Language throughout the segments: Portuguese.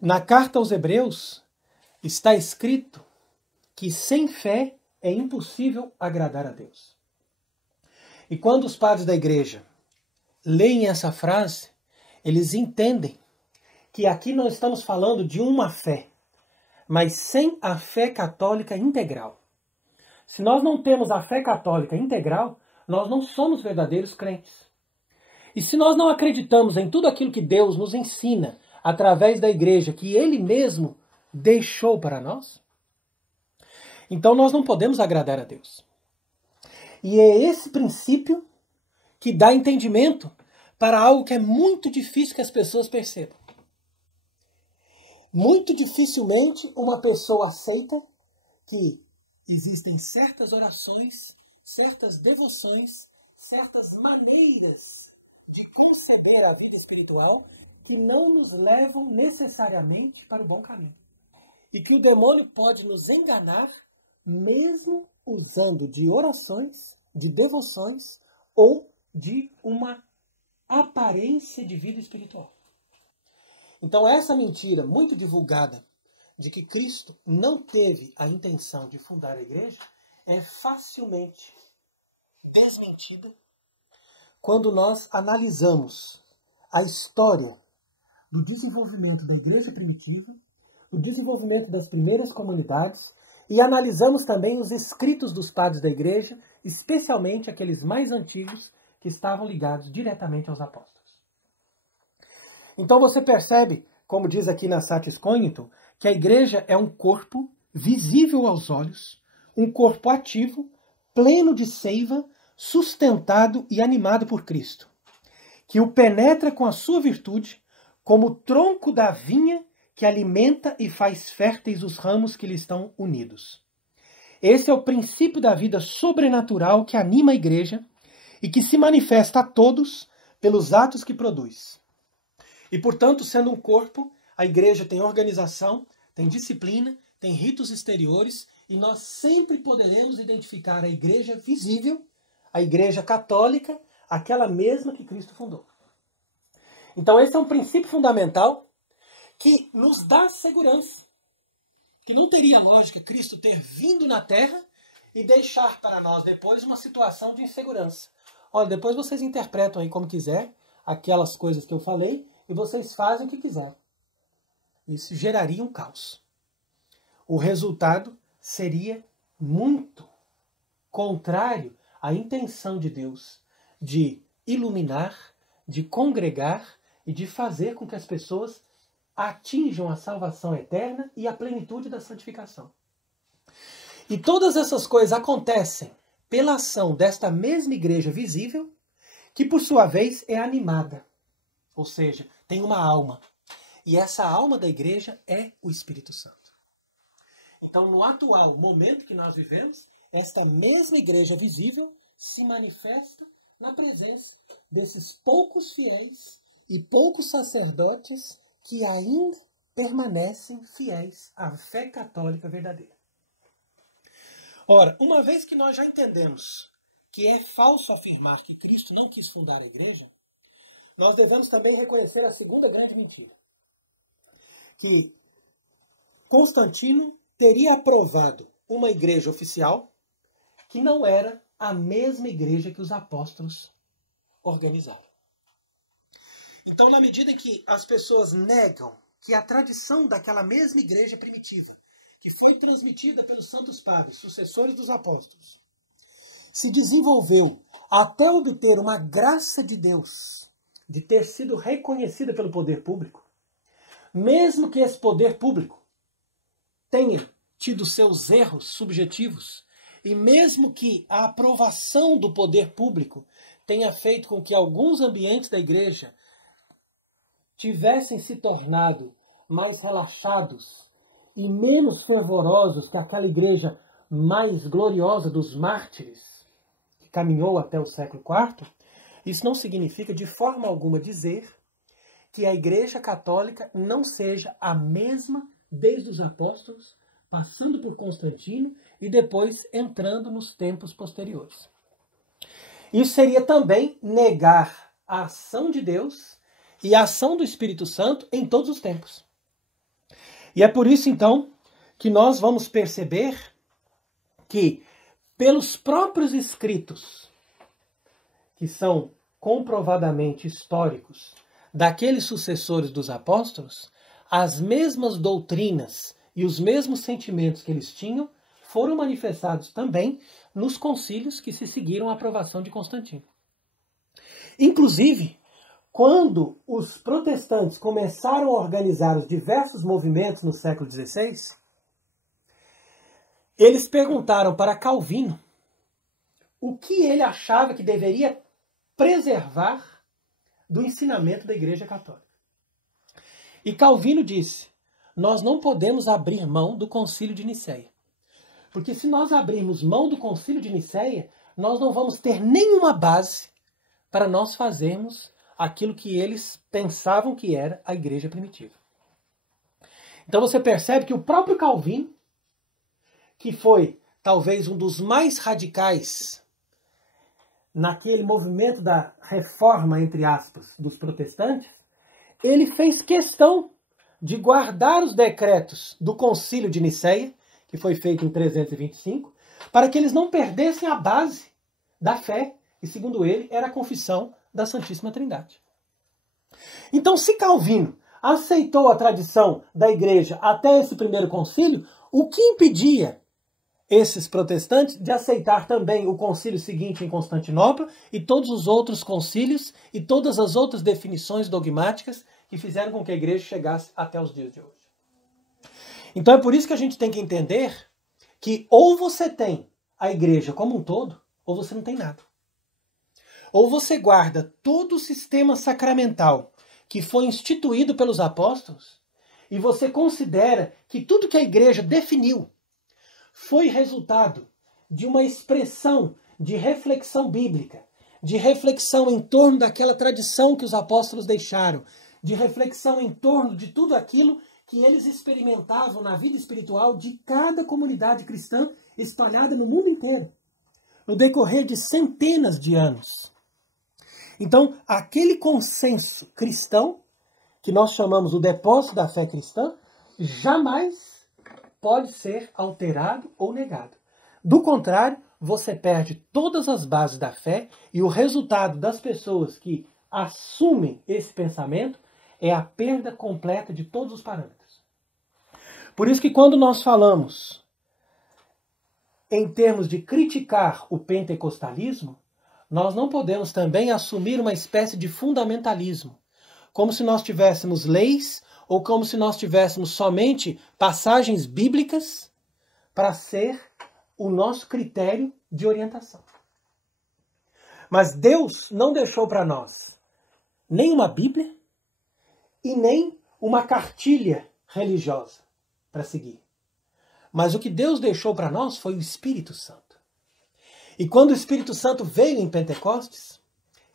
Na carta aos Hebreus está escrito que sem fé é impossível agradar a Deus. E quando os padres da igreja leem essa frase, eles entendem que aqui não estamos falando de uma fé, mas sem a fé católica integral. Se nós não temos a fé católica integral, nós não somos verdadeiros crentes. E se nós não acreditamos em tudo aquilo que Deus nos ensina através da igreja, que Ele mesmo deixou para nós, então nós não podemos agradar a Deus. E é esse princípio que dá entendimento para algo que é muito difícil que as pessoas percebam. Muito dificilmente uma pessoa aceita que existem certas orações, certas devoções, certas maneiras de conceber a vida espiritual que não nos levam necessariamente para o bom caminho. E que o demônio pode nos enganar mesmo usando de orações, de devoções ou de uma aparência de vida espiritual. Então essa mentira muito divulgada de que Cristo não teve a intenção de fundar a igreja é facilmente desmentida quando nós analisamos a história do desenvolvimento da igreja primitiva, do desenvolvimento das primeiras comunidades e analisamos também os escritos dos padres da igreja, especialmente aqueles mais antigos que estavam ligados diretamente aos apóstolos. Então você percebe, como diz aqui na Satis Cognitum, que a igreja é um corpo visível aos olhos, um corpo ativo, pleno de seiva, sustentado e animado por Cristo, que o penetra com a sua virtude, como o tronco da vinha que alimenta e faz férteis os ramos que lhe estão unidos. Esse é o princípio da vida sobrenatural que anima a igreja e que se manifesta a todos pelos atos que produz. E, portanto, sendo um corpo, a igreja tem organização, tem disciplina, tem ritos exteriores, e nós sempre poderemos identificar a igreja visível, a igreja católica, aquela mesma que Cristo fundou. Então esse é um princípio fundamental que nos dá segurança. Que não teria lógica Cristo ter vindo na Terra e deixar para nós depois uma situação de insegurança. Olha, depois vocês interpretam aí como quiser aquelas coisas que eu falei e vocês fazem o que quiser. Isso geraria um caos. O resultado seria muito contrário à intenção de Deus de iluminar, de congregar e de fazer com que as pessoas atinjam a salvação eterna e a plenitude da santificação. E todas essas coisas acontecem pela ação desta mesma igreja visível, que por sua vez é animada, ou seja, tem uma alma. E essa alma da igreja é o Espírito Santo. Então, no atual momento que nós vivemos, esta mesma igreja visível se manifesta na presença desses poucos fiéis e poucos sacerdotes que ainda permanecem fiéis à fé católica verdadeira. Ora, uma vez que nós já entendemos que é falso afirmar que Cristo não quis fundar a igreja, nós devemos também reconhecer a segunda grande mentira. Que Constantino teria aprovado uma igreja oficial que não era a mesma igreja que os apóstolos organizaram. Então, na medida em que as pessoas negam que a tradição daquela mesma igreja primitiva, que foi transmitida pelos santos padres, sucessores dos apóstolos, se desenvolveu até obter uma graça de Deus, de ter sido reconhecida pelo poder público, mesmo que esse poder público tenha tido seus erros subjetivos, e mesmo que a aprovação do poder público tenha feito com que alguns ambientes da igreja tivessem se tornado mais relaxados e menos fervorosos que aquela igreja mais gloriosa dos mártires, que caminhou até o século IV, isso não significa de forma alguma dizer que a igreja católica não seja a mesma desde os apóstolos, passando por Constantino e depois entrando nos tempos posteriores. Isso seria também negar a ação de Deus e a ação do Espírito Santo em todos os tempos. E é por isso, então, que nós vamos perceber que, pelos próprios escritos, que são comprovadamente históricos, daqueles sucessores dos apóstolos, as mesmas doutrinas e os mesmos sentimentos que eles tinham foram manifestados também nos concílios que se seguiram à aprovação de Constantino. Inclusive, quando os protestantes começaram a organizar os diversos movimentos no século XVI, eles perguntaram para Calvino o que ele achava que deveria preservar do ensinamento da Igreja Católica. E Calvino disse: nós não podemos abrir mão do Concílio de Nicéia. Porque se nós abrirmos mão do Concílio de Nicéia, nós não vamos ter nenhuma base para nós fazermos aquilo que eles pensavam que era a igreja primitiva. Então você percebe que o próprio Calvino, que foi talvez um dos mais radicais naquele movimento da reforma, entre aspas, dos protestantes, ele fez questão de guardar os decretos do Concílio de Nicéia, que foi feito em 325, para que eles não perdessem a base da fé, e segundo ele, era a confissão da Santíssima Trindade. Então, se Calvino aceitou a tradição da igreja até esse primeiro concílio, o que impedia esses protestantes de aceitar também o concílio seguinte em Constantinopla e todos os outros concílios e todas as outras definições dogmáticas que fizeram com que a igreja chegasse até os dias de hoje? Então é por isso que a gente tem que entender que ou você tem a igreja como um todo, ou você não tem nada. Ou você guarda todo o sistema sacramental que foi instituído pelos apóstolos e você considera que tudo que a igreja definiu foi resultado de uma expressão de reflexão bíblica, de reflexão em torno daquela tradição que os apóstolos deixaram, de reflexão em torno de tudo aquilo que eles experimentavam na vida espiritual de cada comunidade cristã espalhada no mundo inteiro, no decorrer de centenas de anos. Então, aquele consenso cristão, que nós chamamos o depósito da fé cristã, jamais pode ser alterado ou negado. Do contrário, você perde todas as bases da fé e o resultado das pessoas que assumem esse pensamento é a perda completa de todos os parâmetros. Por isso que quando nós falamos em termos de criticar o pentecostalismo, nós não podemos também assumir uma espécie de fundamentalismo, como se nós tivéssemos leis ou como se nós tivéssemos somente passagens bíblicas para ser o nosso critério de orientação. Mas Deus não deixou para nós nem uma Bíblia e nem uma cartilha religiosa para seguir. Mas o que Deus deixou para nós foi o Espírito Santo. E quando o Espírito Santo veio em Pentecostes,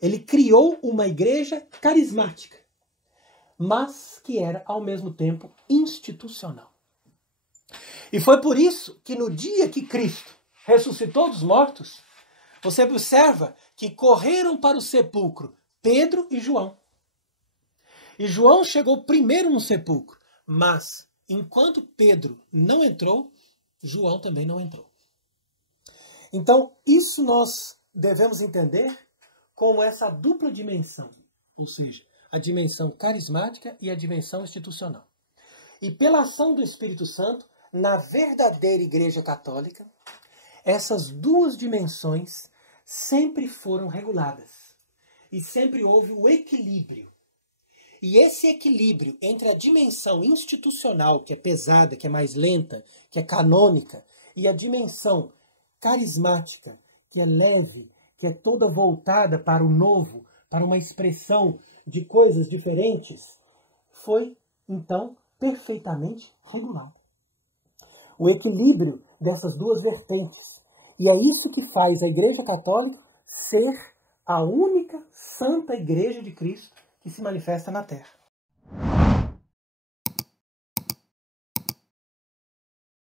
ele criou uma igreja carismática, mas que era, ao mesmo tempo, institucional. E foi por isso que no dia que Cristo ressuscitou dos mortos, você observa que correram para o sepulcro Pedro e João. E João chegou primeiro no sepulcro, mas enquanto Pedro não entrou, João também não entrou. Então, isso nós devemos entender como essa dupla dimensão, ou seja, a dimensão carismática e a dimensão institucional. E pela ação do Espírito Santo, na verdadeira Igreja Católica, essas duas dimensões sempre foram reguladas. E sempre houve o equilíbrio. E esse equilíbrio entre a dimensão institucional, que é pesada, que é mais lenta, que é canônica, e a dimensão carismática, que é leve, que é toda voltada para o novo, para uma expressão de coisas diferentes, foi, então, perfeitamente regular. O equilíbrio dessas duas vertentes. E é isso que faz a Igreja Católica ser a única santa Igreja de Cristo que se manifesta na Terra.